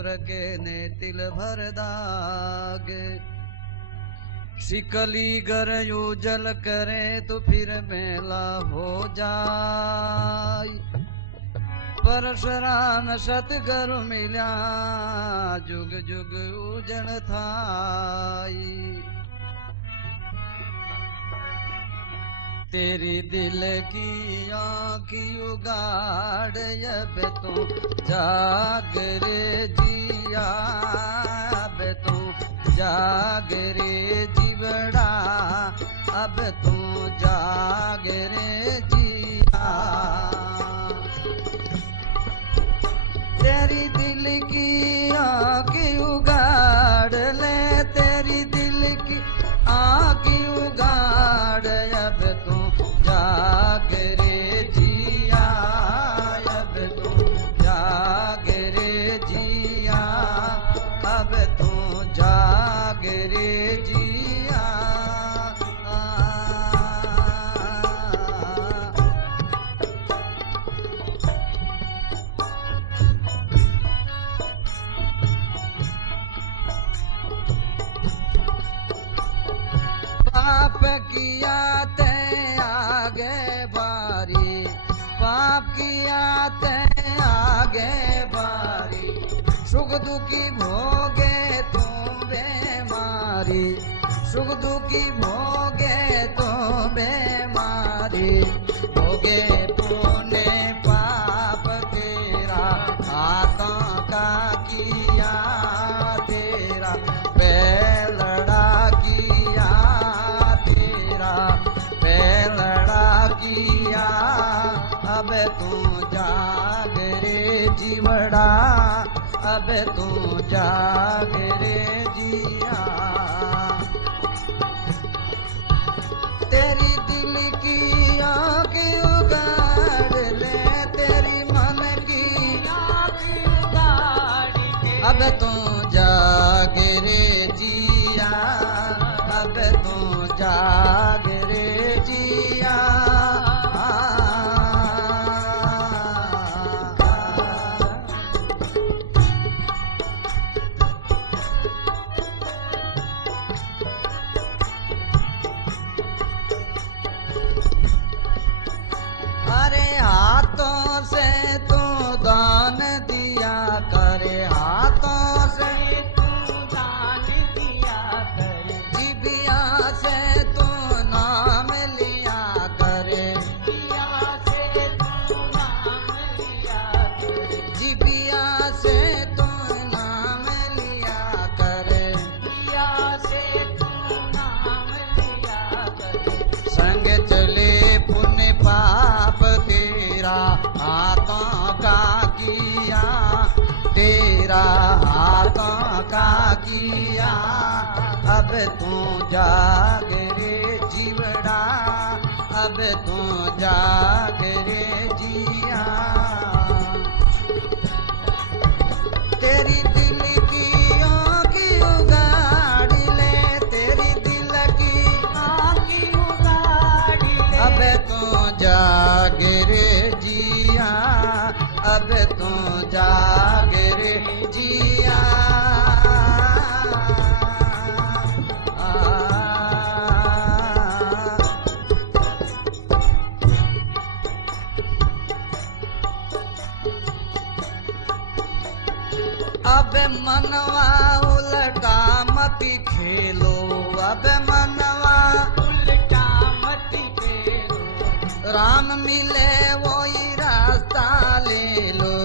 सिंदूर के ने तिल भर दाग। शिकली गर उजल करे तो फिर मेला हो जाए। परशुराम सतगुरु मिल्या जुग जुग उजल थाई। तेरी दिल की आँखी उगाड़ अब तू जाग रे जिया, अब तू जाग रे जीवड़ा, अब तू जाग रे जिया। तेरी दिल की आँखी उगाड़ ले, तेरी दिल की आँखी उगाड़, अब तू जाग रे जिया, अब तू जाग रे जिया, अब तू जाग रे जिया। पाप किया ते आगे बारी, पाप किया ते आगे बारी, सुख दुखी भोगे तुम बेमारी, सुख दुखी भोगे तुम बेमारी। भोगे तूने पाप तेरा हाथों का किया, तेरा पैलड़ा किया, तेरा पैलड़ा किया, अब तू जाग रे जीवड़ा, अब तू जाग रे जिया। तेरी दिल की आँखें उगाड़ ले, तेरी मन की आँखें उगाड़ के, अब तू जाग रे जिया, अब तू जाग रे जिया। अरे हाथों से तू दान दिया करे, हाथों से तू दान दिया करे, जिबिया से तू नाम लिया करे, जिबिया से तू नाम लिया करे, जिबिया से तू नाम लिया करे, जिबिया से तू नाम लिया करे। संग चले पुण्य पाप तेरा हाथों का किया, तेरा हाथों का किया, अब तू जाग रे जीवड़ा, अब तू जाग रे जिया। तेरी दिल की आँखी उगाड़ ले, तेरी दिल की आँखी उगाड़ ले, अब तू जाग रे जिया, अब तू जाग रे जिया। अब मनवा उल्टा मत खेलो, अब मनवा उल्टा मत खेलो, राम मिले वो ही रास्ता ले लो,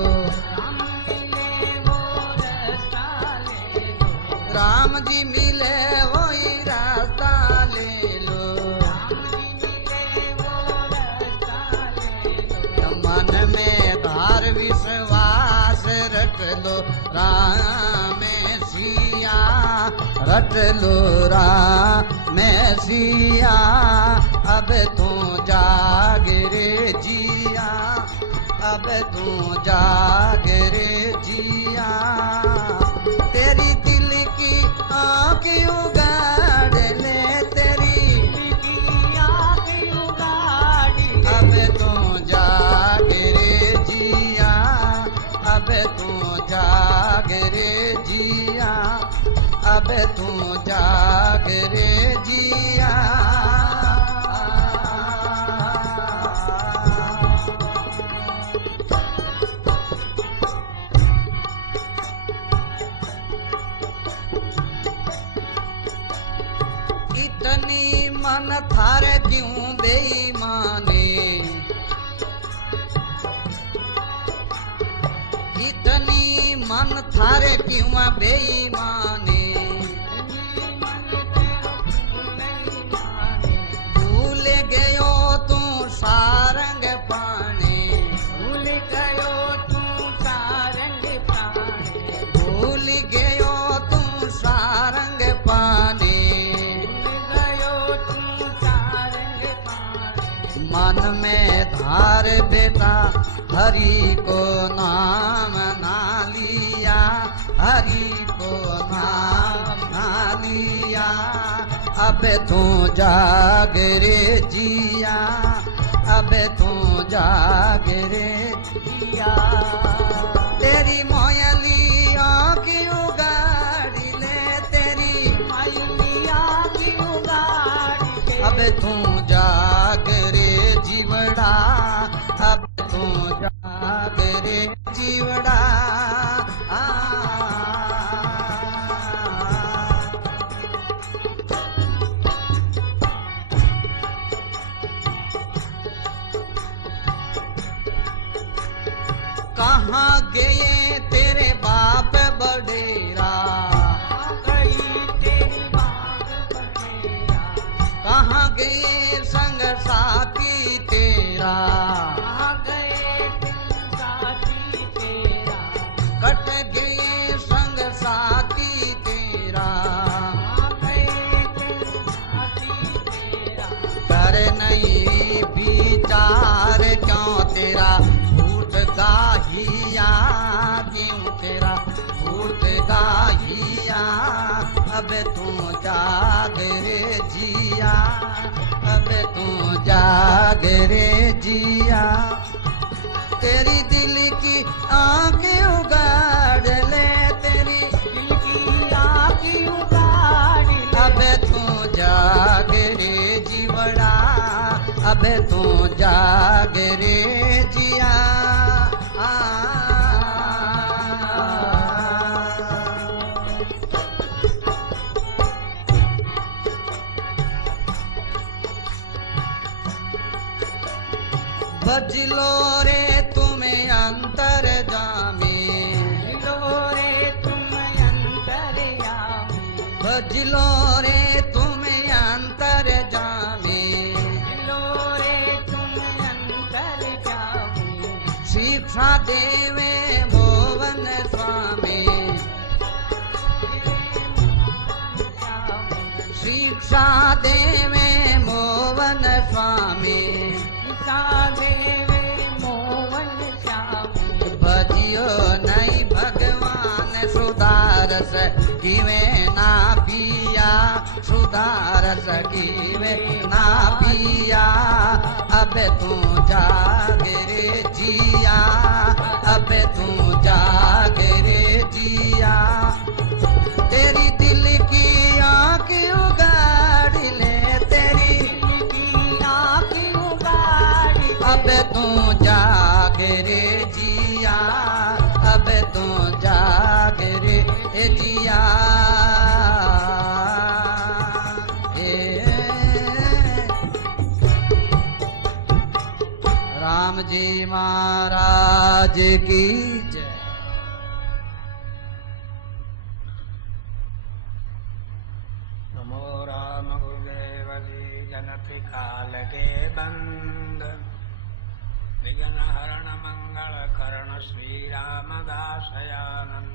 राम मिले वो रास्ता ले लो, राम जी मिले वो ही रास्ता ले लो, राम जी मिले वो रास्ता ले लो। मन में धार विश्वास रट लो, राम सिया रट लो, राम सिया, अब तू जाग रे जिया, अब तू जाग रे जिया। तेरी दिल की आँखें उगाड़ ले, तेरी दिल की आँखें उगाड़ ले, अब तू जाग रे जिया, अब तू जाग रे अब तू जाग रे जिया। इतनी मन थारे क्यों बेईमाने, इतनी मन थारे क्यों बेईमाने। भूल गयो तू सारंग पाने, भूल गयो तू सारंग पाने, भूल गयो तू सारंग पाने। मन में धार बेटा हरि को नाम ना लिया, हरि को नाम ना लिया। अब तू जाग रे जिया, अब तू जाग रे जिया। तेरी मोयलिया की उगाड़ी ले, तेरी मोयलिया की उगाड़ी ले। अब तू जाग रे जीवड़ा, अब तू जाग रे जीवड़ा। कहाँ गए तेरे बाप बडेरा, गई तेरी बात बडेरा। कहाँ गए संग साथी तेरा, कहाँ गए संग साथी तेरा। कट गए संग साथी तेरा। कहाँ गए संग साथी तेरा। कर नहीं विचार क्यों तेरा झूठ गाहिया, क्यों तेरा झूठ गाहिया। अब तू जाग रे जिया, अब तू जाग रे जिया। तेरी दिल की आंखें उगाड़ ले, तेरी दिल की आँखें उगाड़ ले। अब तू जाग रे जीवड़ा, अब तू जाग रे जिया। बजलो रे तुम्हें अंतर जामे, बजलो रे तुम अंतर्यामी। बजलो रे तुम्हें अंतर जामे। बजलो रे तुम अंतर्यामी। शिक्षा देवे मोहन स्वामी, शिक्षा देवे मोहन स्वामी। ईसा देवे मोहन श्यामी। भजियो नहीं भगवान सुधारस किवे ना पिया, सुधारस किवे ना पिया। अब तू जाग रे जिया, अब तू जाग रे जिया। तेरी दिल की आँखें उगाड़ ले, तेरी दिल की आँखें उगाड़ ले। अब तू जाग रे जिया, अब तू जाग रे जिया। राम जी महाराज की जय। नमो राम गुरुदेव जी जनति काल के बंद। विघ्न हरण मंगल करण श्री रामदासयानंद।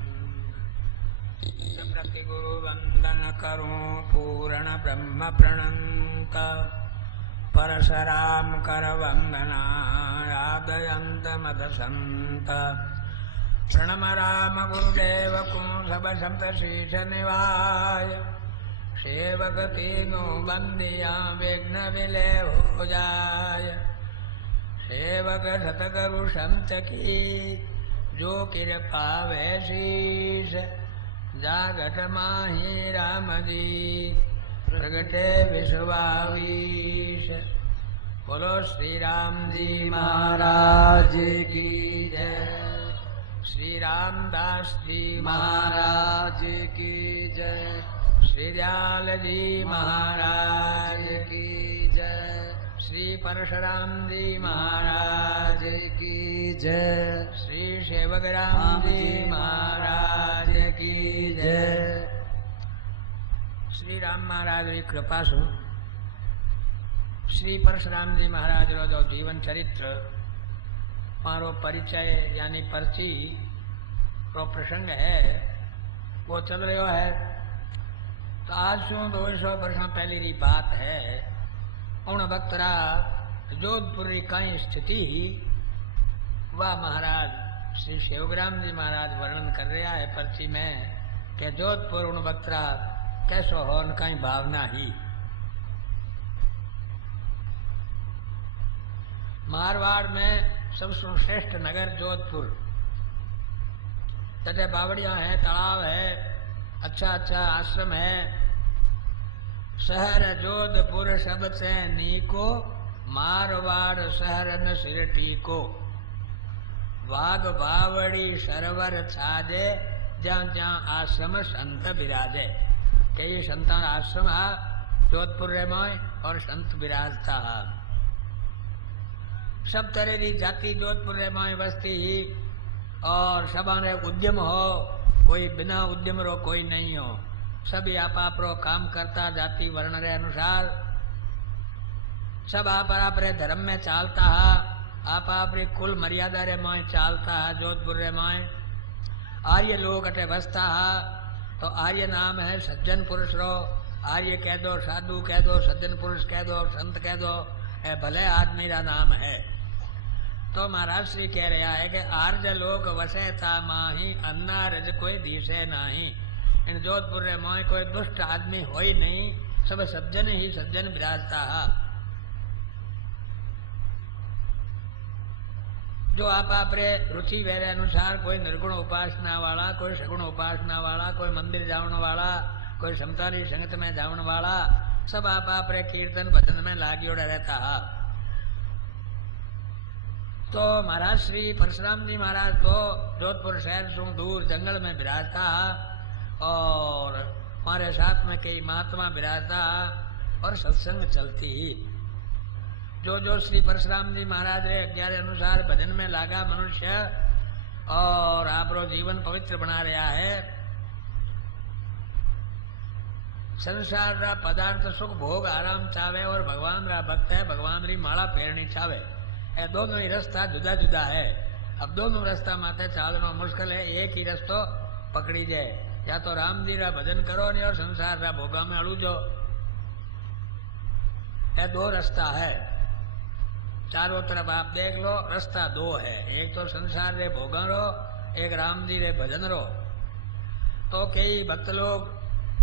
प्रति गुरु वंदन करूं पूर्ण ब्रह्म प्रणंत। परशुराम कर वंदना यादयंत मद संत। प्रणम राम गुरुदेव को सब संत शीश निवाय। सेवक तीनों बंदियां विघ्न विले हो जाय। सेवक सतगुरु संत की जो कृपा वै शीश। जागट माही राम जी प्रगटे विश्वावीश। बोलो श्री राम जी महाराज की जय। श्री रामदास जी महाराज की जय। श्री दयाल जी महाराज की जय। श्री परशुराम जी महाराज की जय। श्री सेवकराम जी महाराज की जय। श्री राम महाराज की कृपा सु श्री परशुराम जी महाराज रो जो जीवन चरित्र मारो परिचय यानी पर्ची रो प्रसंग है वो चल रहा है। तो आज शू 200 वर्ष पहले की बात है। उन वक्तरा जोधपुर की कई स्थिति वह महाराज श्री सेवग्राम जी महाराज वर्णन कर रहा है पर्ची में कि जोधपुर उन वक्तरा कैसो हो कई भावना ही। मारवाड़ में सबसे श्रेष्ठ नगर जोधपुर। तटे बावड़ियां हैं, तालाब है, अच्छा अच्छा आश्रम है। शहर जोधपुर शब्द से नीको, मारवाड़ शहर न सिर टीको। वाग बावड़ी सरोवर छाजे, जहाँ जहाँ आश्रम संत विराजे। कई संतान आश्रम हा जोधपुर रे मोय और संत विराजता हा। सब तरह की जाति जोधपुर रे मोय बसती ही और सबारे उद्यम हो, कोई बिना उद्यम रो कोई नहीं हो। सभी आप रो काम करता जाति वर्ण रे अनुसार। सब आप रे धर्म में चालता है, आप री कुल मर्यादा रे मोय चालता है। जोधपुर रे मोय आर्य लोग अटे बसता है। तो आर्य नाम है सज्जन पुरुष रो। आर्य कह दो, साधु कह दो, सज्जन पुरुष कह दो, संत कह दो, ए भले आदमी रा नाम है। तो महाराज श्री कह रहा है कि आर्ज लोग वसे था माही, अन्ना रज कोई दिसे नाही। इन जोधपुर रे मोय कोई दुष्ट आदमी हो ही नहीं, सब सज्जन ही सज्जन विराजता है। जो आप रे रुचि वेरे अनुसार कोई निर्गुण उपासना वाला, कोई सगुण उपासना वाला, कोई मंदिर जावन वाला, कोई समतारी संगत में जावन वाला, सब आप रे कीर्तन भजन में लागियोड़ा रहता है। तो महाराज श्री परशुराम जी महाराज तो जोधपुर शहर से दूर जंगल में विराजता है और हमारे साथ में कई महात्मा विराजता है और सत्संग चलती ही। जो श्री परशुराम जी महाराज रे 11 अनुसार भजन में लागा मनुष्य और आप जीवन पवित्र बना रहा है। संसार रा पदार्थ सुख भोग आराम चावे और भगवान रा भक्त है, भगवान री माला फेरनी चावे। ए दोनों ही रास्ता जुदा जुदा है। अब दोनों रास्ता माते चालना मुश्किल है। एक ही रास्तो पकड़ी जाए, या तो राम जी रा भजन करो नहीं और संसार रा भोगा में अड़ू जो। ये दो रास्ता है। चारों तरफ आप देख लो, रास्ता दो है। एक तो संसार रे भोगा रो, एक राम जी रे भजन रो। तो कई भक्त लोग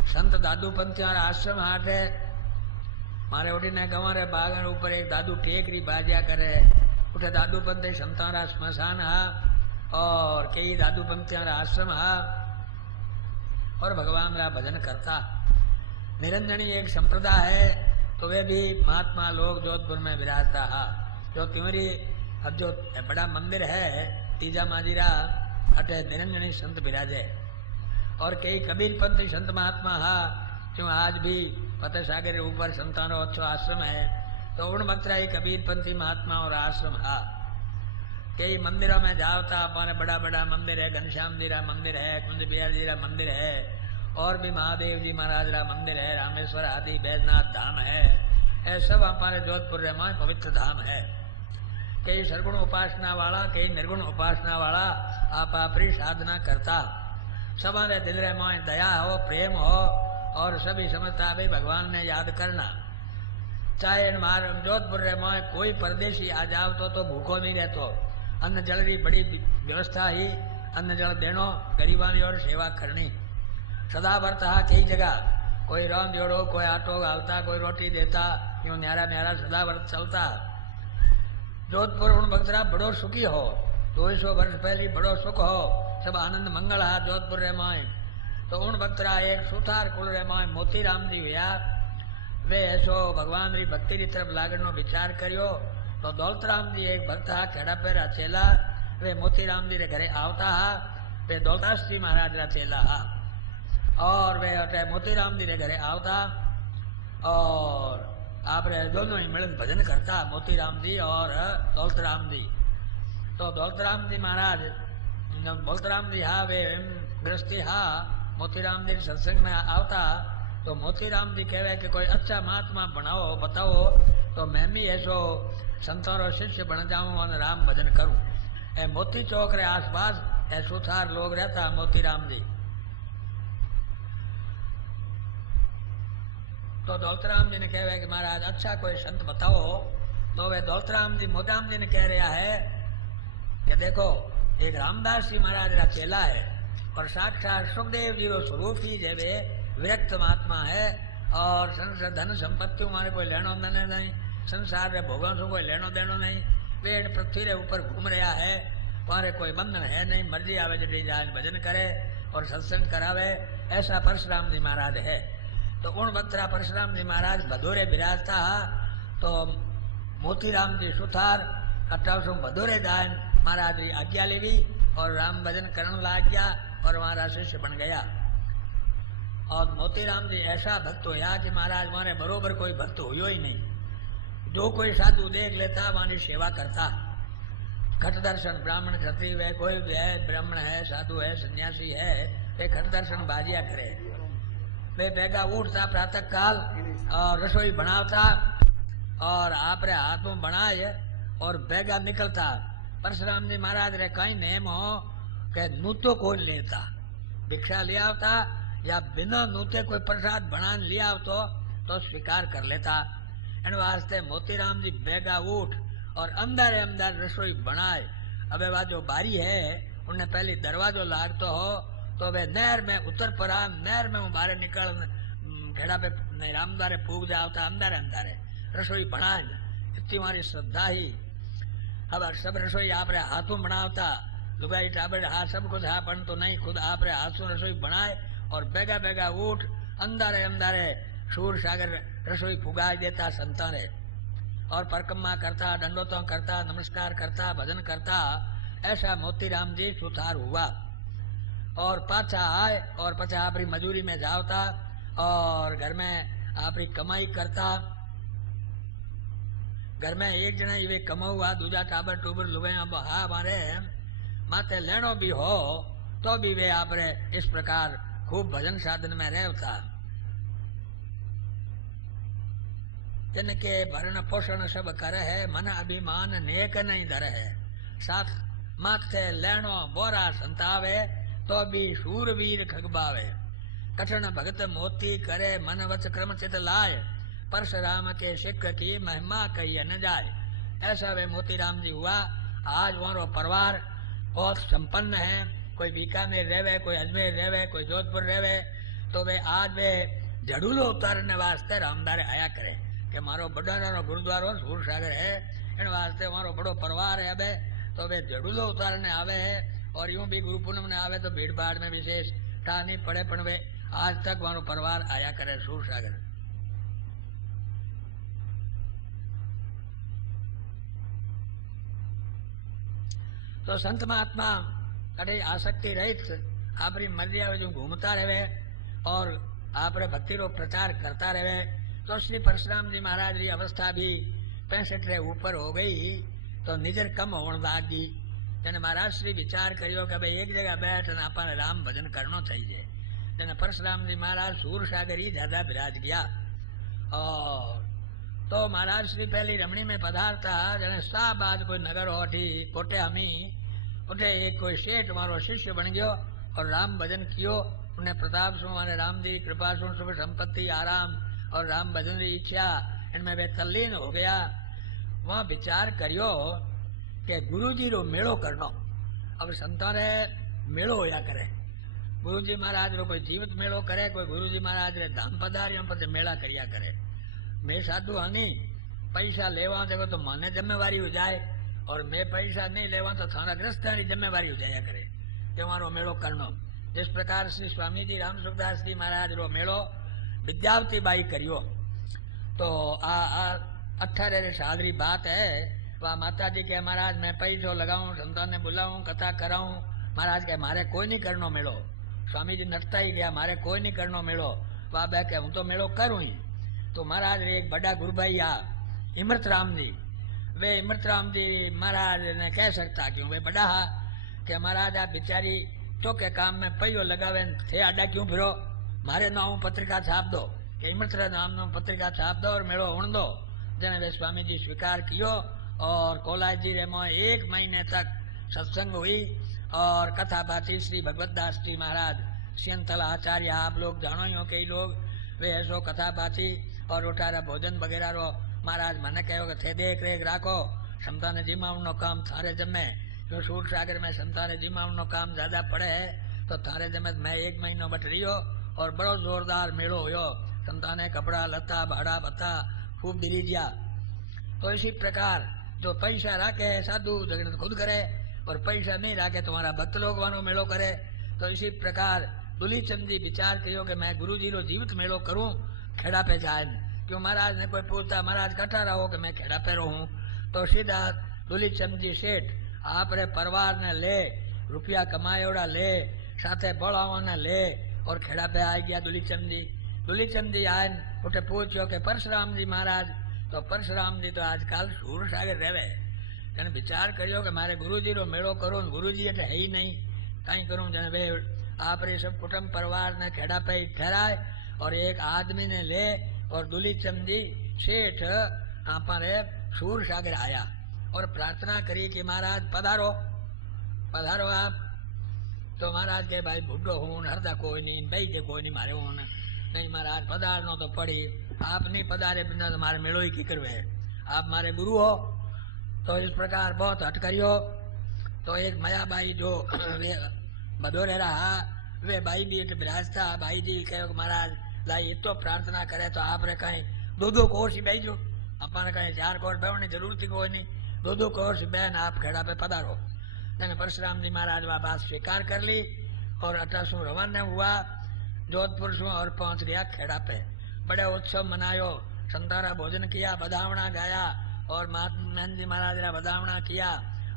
संत दादू पंथिया आश्रम हाटे मारे उठी ने गंवारे बागन ऊपर एक दादू टेकरी बाजिया करे। उठे दादू पंथी संतारा स्मशान हा और कई दादू पंथिया आश्रम हा और भगवान रा भजन करता। निरंजनी एक संप्रदाय है, तो वे भी महात्मा लोग जोधपुर में विराजता हा। जो त्योरी अब जो बड़ा मंदिर है तीजा माजीरा, अटे निरंजनी संत विराजे। और कई कबीर पंथी संत महात्मा हा, जो आज भी फतेह सागर के ऊपर संतानों अच्छो आश्रम है। तो उन मत्रा कबीर पंथी महात्मा और आश्रम हा। कई मंदिरों में जाओ था, हमारे बड़ा बड़ा मंदिर है, घनश्याम जी रा मंदिर है, कुंज बिहार जी रा मंदिर है, और भी महादेव जी महाराज रा मंदिर है, रामेश्वर आदि बैजनाथ धाम है। ये सब हमारे जोधपुर में पवित्र धाम है। कई सरगुण उपासना वाला, कई निर्गुण उपासना वाला आप अपनी साधना करता। हमारे दिल रे में दया हो, प्रेम हो और सभी समझता भाई भगवान ने याद करना। चाहे हमारे जोधपुर रे में कोई परदेशी आ जाओ तो भूखो नहीं रहतो। अन्न जल की बड़ी व्यवस्था ही, अन्न जल देनो, गरीबानी और सेवा करनी सदा बरता। कई जगह कोई राम जोड़ो, कोई आटो घालता, कोई रोटी देता, यूं न्यारा न्यारा सदा व्रत चलता। जोधपुर उन भक्तरा बड़ो सुखी हो, 200 वर्ष पहले बड़ो सुख हो, सब आनंद मंगल हा जोधपुर रे माए। तो उन बक्तरा एक सुथार कुल रे मां मोतीराम जी हुआ। वे ऐसो भगवान री भक्ति री तरफ लागण नो विचार करियो। तो दौलतराम जी एक भक्त हा, खेड़ा पेरा चेला। वे मोतीराम जी रे घरे आवता हा। वे दौलतास जी महाराज रा चेला हा और वे अटे मोतीराम जी रे घरे आवता और आपरे दोनों ही मिलकर भजन करता, मोतीराम जी और दौलतराम जी। तो दौलतराम जी महाराज दौलतराम जी हा वे गृहस्थी हा मोतीराम जी सत्संग में आवता। तो मोतीराम जी कहवे कि कोई अच्छा महात्मा बनाओ बताओ तो मैं भी ऐसो संतों रो शिष्य बन जाऊं और राम भजन करूं। ए मोती चौक रे आसपास ए सुथार लोग रहता मोतीराम जी। तो दौलतराम जी ने कहवे कि महाराज अच्छा कोई संत बताओ। तो वे दौलतराम जी मोतीराम जी ने कह रहा है कि देखो एक रामदास जी महाराज रा चेला है और साक्षात सुखदेव जी रो स्वरूप ही जेवे विरक्त महात्मा है और धन संपत्ति मारे कोई लेनो देनो नहीं, संसार रे भोगों से कोई लेनो देनो नहीं। पेड़ पृथ्वी रे ऊपर घूम रहा है, मारे कोई बंधन है नहीं, मर्जी आवे जड़ी जाए भजन करे और सत्संग करावे। ऐसा परशुराम जी महाराज है। तो उन बक्तरा परशुराम जी महाराज भदोरे विराजता। तो मोतीराम जी सुथार अट्ठावसों भदोरे जाए महाराज की आज्ञा लेवी और राम भजन करने लग गया और हमारा शिष्य बन गया। और मोतीराम जी ऐसा भक्त होया कि महाराज मारे बरोबर कोई भक्त हुयो ही नहीं। जो कोई साधु देख लेता मानी सेवा करता। खट दर्शन ब्राह्मण क्षत्रिय है, कोई भी है, ब्राह्मण है, साधु है, सन्यासी है, वे खट दर्शन बाजिया करे। वे बेगा उठता प्रातः काल और रसोई बनावता और आपरे हाथ में बनाए और बेगा निकलता। परशुराम जी महाराज रे कई नेम हो कि नूतो कोई लेता, भिक्षा ले आवता या बिना नूते कोई प्रसाद बना ले आवतो तो स्वीकार कर लेता। इन वास्ते मोतीराम जी बेगा उठ और अंदर अंदर रसोई बनाए। अबे वह जो बारी है उन्हें पहले दरवाजो लागतो हो तो वे नहर में उतर पड़ा, नहर में बाहर निकल घेड़ा पे रामद्वारे फूक जाता अंदर अंदर रसोई बनाए। इतनी हमारी श्रद्धा ही। अब सब रसोई आप हाथों बनावता, लुगाई टाबर हाथ सब कुछ हा पण तो नहीं, खुद आप हाथों रसोई बनाए और बेगा बेगा उठ अंदर अंदर सूर सागर रसोई फुगा देता संता ने और परिक्रमा करता, दंडोतों करता, नमस्कार करता, भजन करता। ऐसा मोतीराम जी सुथार हुआ और पाछा आए और पाछा आपरी मजूरी में जावता और घर में आपरी कमाई करता। घर में एक जना वे कमाऊआ, दूजा टाबर टूबर लुगाई हा मारे माते लेनो भी हो तो भी वे आपरे इस प्रकार खूब भजन साधन में रहता। जिनके भरण पोषण सब कर है, मन अभिमान नेक नहीं धर है। साथ माथे लेनो बोरा संतावे तो भी शूरवीर खगबावे। कठिन भगत मोती करे, मन वच क्रम चित लाए। परशुराम के सिख की महिमा कही न जाए। ऐसा वे मोतीराम जी हुआ। आज वहां परिवार बहुत संपन्न है। कोई बीकानेर रहवे, कोई अजमेर रहवे, कोई जोधपुर रहवे। तो वे आज वे झड़ूलो उतारने वास्ते रामदारे आया करे कि मारो बड़ा गुरुद्वारो सूर सागर है, इन वास्ते मारो बड़ो परिवार है। अबे तो वे झड़ूलो उतारने आवे है और यूं भी गुरु पूनम ने आवे तो भीड़ भाड़ में विशेष ठा नहीं पड़े, पण वे आज तक मारो परिवार आया करे सूर सागर। तो संत महात्मा कटे आसक्ति रहित आपरी मर्जी आवे जो घूमता रहे और आपरे भक्ति रो प्रचार करता रहे। तो श्री परशुराम जी महाराज की अवस्था भी 65 रे ऊपर हो गई तो निजर कम होने लागी। जने महाराज श्री विचार करियो कि भाई एक जगह बैठ न अपन राम भजन करना चाहिए। जने परशुराम जी महाराज सूर सागर ही ज्यादा विराज गया और तो महाराज श्री पहली रमणी में पधारता। जने साहब आज कोई नगर होठी कोटे हमी उठे एक कोई सेठ मारो शिष्य बन गयो और राम भजन कियो। उन्हें प्रताप सु मारे राम जी कृपा सु सुख संपत्ति आराम और राम भजन की इच्छा इनमें वे तल्लीन हो गया। वहां विचार करियो कि गुरु जी रो मेड़ो करनो। अब संतों ने मेड़ो होया करे। गुरु जी महाराज रो कोई जीवित मेड़ो करे, कोई गुरु जी महाराज रे धाम पधारियों पर मेला करिया करे। मैं साधु हनी पैसा लेवा देखो तो माने जिम्मेवारी हो जाए और मैं पैसा नहीं लेवा तो थाना ग्रस्त जिम्मेवारी हो जाया करे कि हमारो मेड़ो करनो। जिस प्रकार श्री स्वामी जी राम सुखदास जी महाराज रो मेलो विद्यावती बाई करियो। तो आ 18 साल री बात है। वह माता जी के महाराज मैं पैसो लगाऊं, संतान ने बुलाऊं, कथा कराऊं। महाराज के मारे कोई नहीं करनो मेलो। स्वामी जी नटता ही गया, मारे कोई नहीं करनो मेलो। वह बह के हूं तो मेलो करूं ही। तो महाराज एक बड़ा गुरुभाई आ इमरत राम जी, वे इमरत राम जी महाराज ने कह सकता क्यों वे बड़ा हा कि महाराज आप बिचारी चौके काम में पैयो लगावे थे आडा क्यों फिरो, मारे नाम पत्रिका छाप दो कि इमरत नाम नो पत्रिका छाप दो और मेलो उण दो। जने वे स्वामी जी स्वीकार कियो और कोलाज जी रे मोह 1 महीने तक सत्संग हुई और कथा बाती। श्री भगवतदास जी महाराज सियंतल आचार्य आप लोग जानो ही हो कई लोग, वे ऐसो कथा बाती और उठारा भोजन वगैरह रो महाराज मने कहो कि थे देख रेख राखो, संतान जिमावण नो काम थारे जमे। जो सूर सागर में संतान जिमावण नो काम ज्यादा पड़े है तो थारे जमे मैं 1 महीनो बट रहियो और बड़ो जोरदार मेलो हुयो। संताने कपड़ा लता भाड़ा बता खूब दिलीजिया। तो इसी प्रकार जो पैसा राखे साधु जगत खुद करे और पैसा नहीं राखे तुम्हारा भक्त लोग वानो मेलो करे। तो इसी प्रकार दुलीचंद जी विचार कियो कि मैं गुरु जी रो जीवित मेलो करूं खेड़ा पे जाए। क्यों महाराज ने कोई पूछता महाराज कठा रहो कि मैं खेड़ा पे रहूं। तो सीधा दुलीचंद जी सेठ आप रे परिवार ने ले रुपया कमायोड़ा ले साथे बड़ावा ने ले और खेड़ा पे आ गया दुलीचंद जी। दुलीचंद जी आए उठे पूछो कि परशुराम जी महाराज। तो परशुराम जी तो आजकल सूर सागर रहे। जन विचार करियो कि मारे गुरुजी रो मेड़ो करो, गुरुजी एट है ही नहीं कहीं करूं। जन वे आप रे सब कुटुंब परिवार ने खेड़ा पे ठहराए और एक आदमी ने ले और दुलीचंद जी सेठ आपरे सूर सागर आया और प्रार्थना करी कि महाराज पधारो पधारो आप। तो महाराज के भाई बुढ़ो हूं हरदा कोई नहीं भाई जे कोई नहीं मारे हूं नहीं महाराज पधारनो तो पड़ी, आप नहीं पधारे बिना तो मारे मेड़ो ही की करवे, आप मारे गुरु हो। तो इस प्रकार बहुत हट करियो। तो एक मयाबाई जो वे बदोरे रहा वे भाई भी विराजता। भाई जी कहो महाराज लाई तो प्रार्थना करे तो आप रे कहीं 2-2 कोर्स ही बैठो, अपन कहीं 4 कोर्स बैठने जरूरत ही कोई नहीं, 2-2 कोर्स बैन आप खेड़ा पे पधारो। मैंने परशुराम जी महाराज वह बात स्वीकार कर ली और अटासू रवाना हुआ जोधपुर से और पहुंच गया खेड़ा पे। बड़े उत्सव मनायो, संतारा भोजन किया, बधावना गाया और महात्मा जी महाराज रा बधावना किया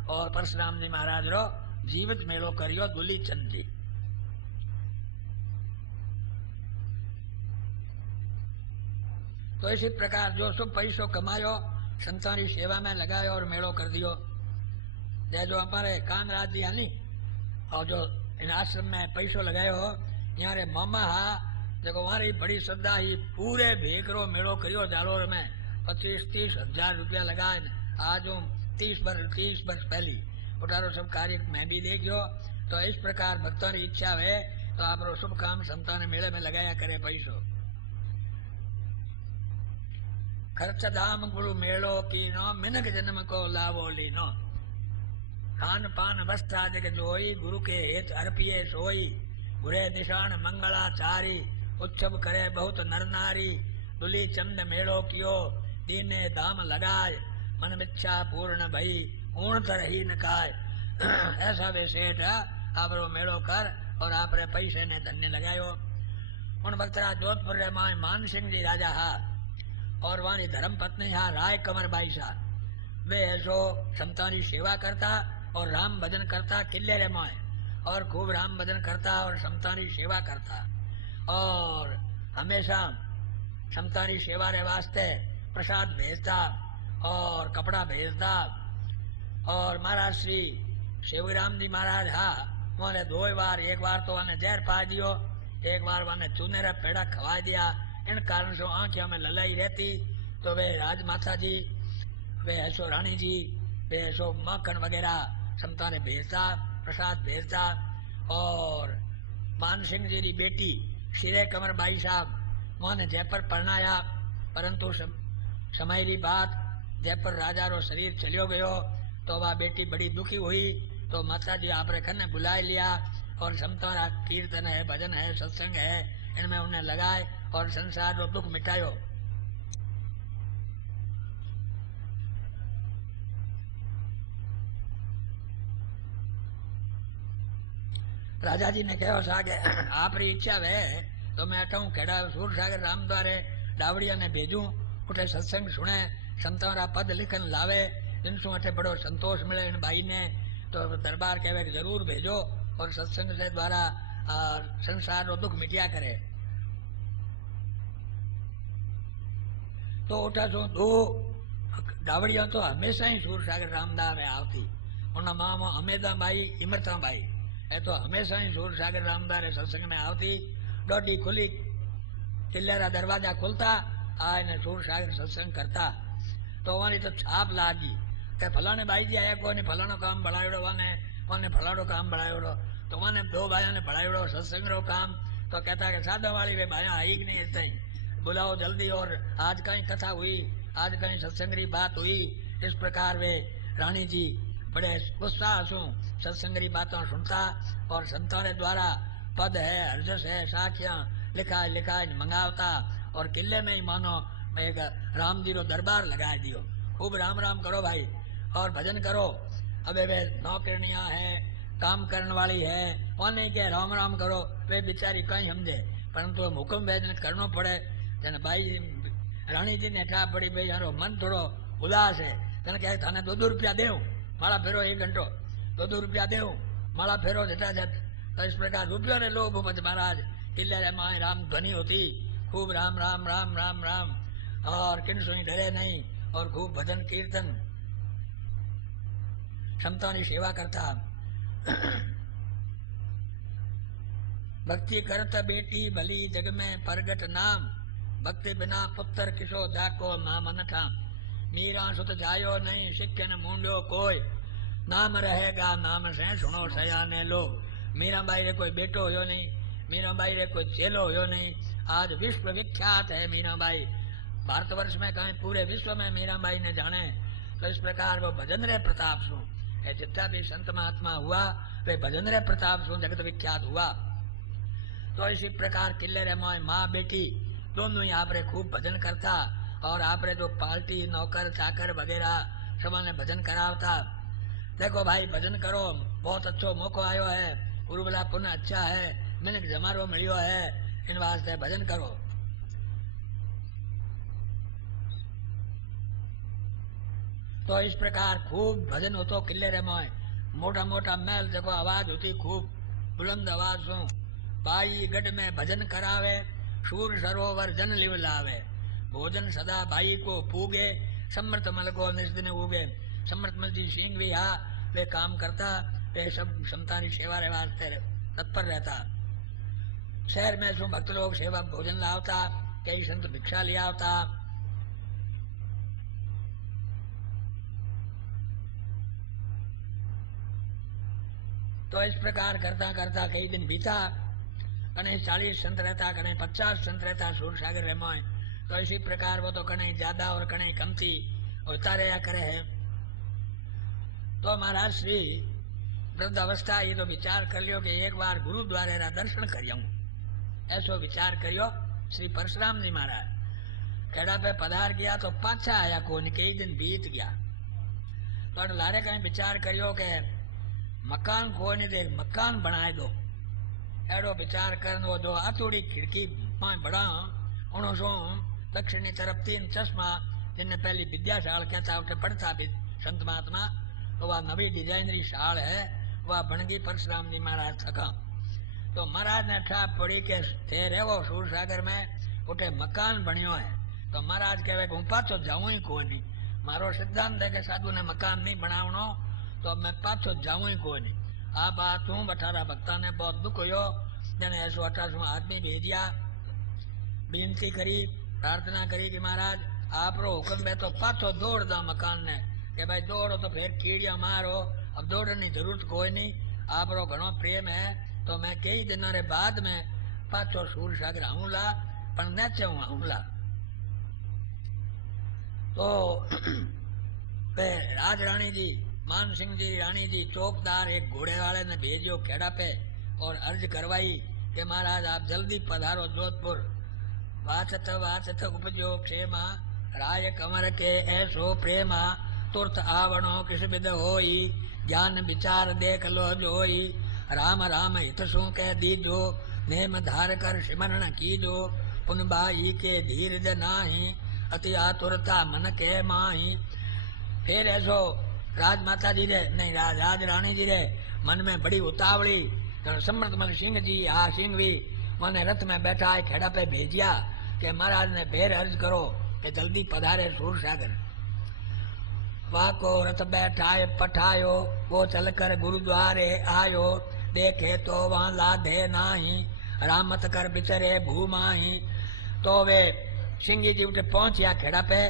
और परशुराम जी महाराज रो जीवित मेलो करियो दुलीचंद जी। तो इसी प्रकार जो सब पैसों कमायो संतानी सेवा में लगायो और मेलो कर दियो। जो हमारे कामराज जी है और जो इन आश्रम में पैसों लगायो यहाँ रे मामा हा देखो हमारी बड़ी श्रद्धा ही पूरे भेकरो मेलो करियो जालोर में 25-30 हजार रुपया लगाए। आज 30 वर्ष पहली उठारो सब कार्य मैं भी देखियो। तो इस प्रकार भक्तों की इच्छा है तो आप शुभ काम संतान मेले में लगाया करे पैसों। खर्च धाम गुरु मेलो की नो मिनक जन्म को लावो लीनो, खान पान वस्त्र आदि के जोई गुरु के हेत अर्पिये सोई, बुरे निशान मंगलाचारी उत्सव करे बहुत नर नारी, दुली चंद मेड़ो कियो दीने दाम लगाए, मन मिच्छा पूर्ण भई ऊण तरही न काय। ऐसा वे सेठ आप रो मेड़ो कर और आप रे पैसे ने धन्य लगायो। उन बक्तरा जोधपुर रे माय मान सिंह जी राजा हा और वहां धर्म पत्नी हा राय कमर बाई सा। वे ऐसो संतानी सेवा करता और राम भजन करता किले रे माय और खूब राम भजन करता और समतानी सेवा करता और हमेशा समतानी सेवा रे वास्ते प्रसाद भेजता और कपड़ा भेजता। और महाराज श्री शिवराम जी महाराज हा उन्हें 2 बार, एक बार तो उन्हें जहर पा दियो, एक बार उन्हें चूने रा पेड़ा खवा दिया। इन कारण से आंखों में ललाई रहती। तो वे राजमाता जी वे ऐसो रानी जी वे ऐसो माखन वगैरह समता ने भेजता, प्रसाद भेजता। और मान सिंह जी की बेटी शिरे कमर बाई साहब उन्होंने जयपुर पढ़नाया, परंतु समय की बात जयपुर राजा रो शरीर चलियो गयो तो वह बेटी बड़ी दुखी हुई। तो माता जी आप रे खन्ने बुलाए लिया और समता कीर्तन है, भजन है, सत्संग है, इनमें उन्हें लगाए और संसार रो दुख मिटायो। राजा जी ने कहो सा कि आपरी इच्छा वे तो मैं अठाऊं खेड़ा सूरसागर राम द्वारे डावड़िया ने भेजूं उठे सत्संग सुने संतों पद लिखन लावे जिनसु अठे बड़ो संतोष मिले इन भाई ने तो दरबार कहे कि जरूर भेजो और सत्संग से द्वारा संसार रो दुख मिटिया करे। तो उठा सो दो डावड़िया तो हमेशा ही सूरसागर रामदास में आवती उन्हें मामा अमेदा बाई इमरता बाई ए तो हमेशा ही सूरसागर रामदास सत्संग में आवती डोडी खुली किल्लेरा दरवाजा खुलता आने सूरसागर सत्संग करता तो वहां तो छाप लागी ते फलाने भाई जी आया कोने फलानो काम बढ़ायोड़ो वाने फलानो काम बढ़ायोड़ो तो वाने दो भाइयों ने बढ़ायोड़ो सत्संग रो काम तो कहता कि सादा वाली वे भाइयां आई कि नहीं इतना ही बुलाओ जल्दी और आज कहीं कथा हुई आज कहीं सत्संग की बात हुई। इस प्रकार वे रानी जी बड़े उत्साह से सत्संग की बातों सुनता और संतों के द्वारा पद है हरजस है साखियां लिखा मंगावता और किले में ही मानो एक राम जी रो दरबार लगा दियो खूब राम राम करो भाई और भजन करो। अबे वे नौकरनिया है काम करने वाली है उन्हें के राम राम करो वे बेचारी कहीं समझे परंतु हुक्म भेजन करना पड़े। तेने भाई रानी जी ने ठा पड़ी भाई यारो मन थोड़ो उदास है तेने कहे थाने 2 रुपया देव माला फेरो 1 घंटो 2 रुपया देव माला फेरो झटाझट। तो इस प्रकार रुपयों ने लोभ मत महाराज किले माए राम ध्वनि होती खूब राम राम राम राम राम और किन सुनी डरे नहीं और खूब भजन कीर्तन क्षमता की सेवा करता। भक्ति करत बेटी भली जग में प्रगट नाम भक्ति बिना पुत्र किसो जाको नाम न ठाम मीरा सुत जायो नहीं सिक्कन मूंडो कोई नाम रहेगा नाम से सुनो सयाने लो। मीरा बाई रे कोई बेटो हो नहीं मीरा बाई रे कोई चेलो हो नहीं आज विश्व विख्यात है मीरा बाई भारतवर्ष में कहीं पूरे विश्व में मीरा बाई ने जाने। तो इस प्रकार वो भजन रे प्रताप सु जितना भी संत महात्मा हुआ वे भजन रे प्रताप सु जगत विख्यात हुआ। तो इसी प्रकार किले रे माँ बेटी दोनों ही आपरे खूब भजन करता और आपरे जो पार्टी नौकर चाकर वगैरह सब ने भजन करावता। देखो भाई भजन करो बहुत अच्छो मौको आयो है उर्वला पुण्य अच्छा है मैंने जमारो मिलियो है इन वास्ते भजन करो। तो इस प्रकार खूब भजन होतो किले रे मोटा मोटा महल देखो आवाज होती खूब बुलंद आवाज सु भाई गढ़ में भजन करावे सूर सरोवर जन लिव लावे भोजन सदा भाई को पूगे समर्थ मल को निज दिन उगे। समर्थ मल जी सिंह भी हा वे काम करता वे सब क्षमता की सेवा रे वास्ते तत्पर रहता। शहर में सु भक्त लोग सेवा भोजन लावता कई संत भिक्षा लिया आवता। तो इस प्रकार करता करता कई दिन बीता कने 40 संत रहता कने 50 संत रहता सूरसागर रे में। तो इसी प्रकार वो तो कने ज्यादा और कने कमती होता रहा करे है। तो महाराज श्री वृद्ध अवस्था ये तो विचार कर लियो कि एक बार गुरुद्वारे रा दर्शन करियो ऐसो विचार करियो। श्री परशुराम जी महाराज खेड़ा पे पधार गया तो पाछा आया कौन कई दिन बीत गया तो लारे कहीं विचार करियो के मकान को नहीं दे मकान बनाए दो एडो विचार करनो जो आतोड़ी खिड़की में बड़ा उनो सो दक्षिणी तरफ 3 चश्मा जिनने पहली विद्याशाल कहता उठे पढ़ता भी संत महात्मा तो वह नवी डिजाइनरी शाल है वह बन गई परशुराम जी महाराज थका। तो महाराज ने ठा पड़ी के थे रहो सूरसागर में उठे मकान बनियो है। तो महाराज कहे हूँ पाछो जाऊं ही को नहीं मारो सिद्धांत है कि साधु ने मकान नहीं बनावनो तो मैं पाछो जाऊं ही को नहीं। आ बात हूँ 18 भक्ता ने बहुत दुख हो जने 118 आदमी भेजिया बेनती करी प्रार्थना करी कि महाराज आप रो हुक्म है तो पाछो दौड़ दा मकान ने कि भाई दौड़ो तो फिर कीड़िया मारो अब दौड़ने की जरूरत कोई नहीं आप रो घणो प्रेम है तो मैं कई दिनों रे बाद में पाछो सूरसागर आऊंला पर नचे आऊंला। तो राज रानी जी मान सिंह जी रानी जी चौकदार एक घोड़े वाले ने भेजो खेड़ा पे और अर्ज करवाई कि महाराज आप जल्दी पधारो जोधपुर। वाचत उपजो क्षेमा राय कमर के ऐसो प्रेमा तुरत आवणो किस विद होई ज्ञान विचार देख लो जोई राम राम हित सु कह दीजो, नेम धार कर सिमरण कीजो, पुन बाई के धीरज नाही, अति आतुरता मन के माही। फिर ऐसो राजमाता जी रे नहीं राज रानी जी रे मन में बड़ी उतावली, तो समर्थमल सिंह जी सिंह भी मैंने रथ में बैठा है खेड़ा पे भेजिया कि महाराज ने बेर अर्ज करो कि जल्दी पधारे सूरसागर। वाको रथ बैठाए पठायो, वो चलकर गुरुद्वारे आयो, देखे तो वहां लाधे नाही, रामत कर बिचरे भूमाही। तो वे सिंह जी उठे पहुंचिया खेड़ा पे,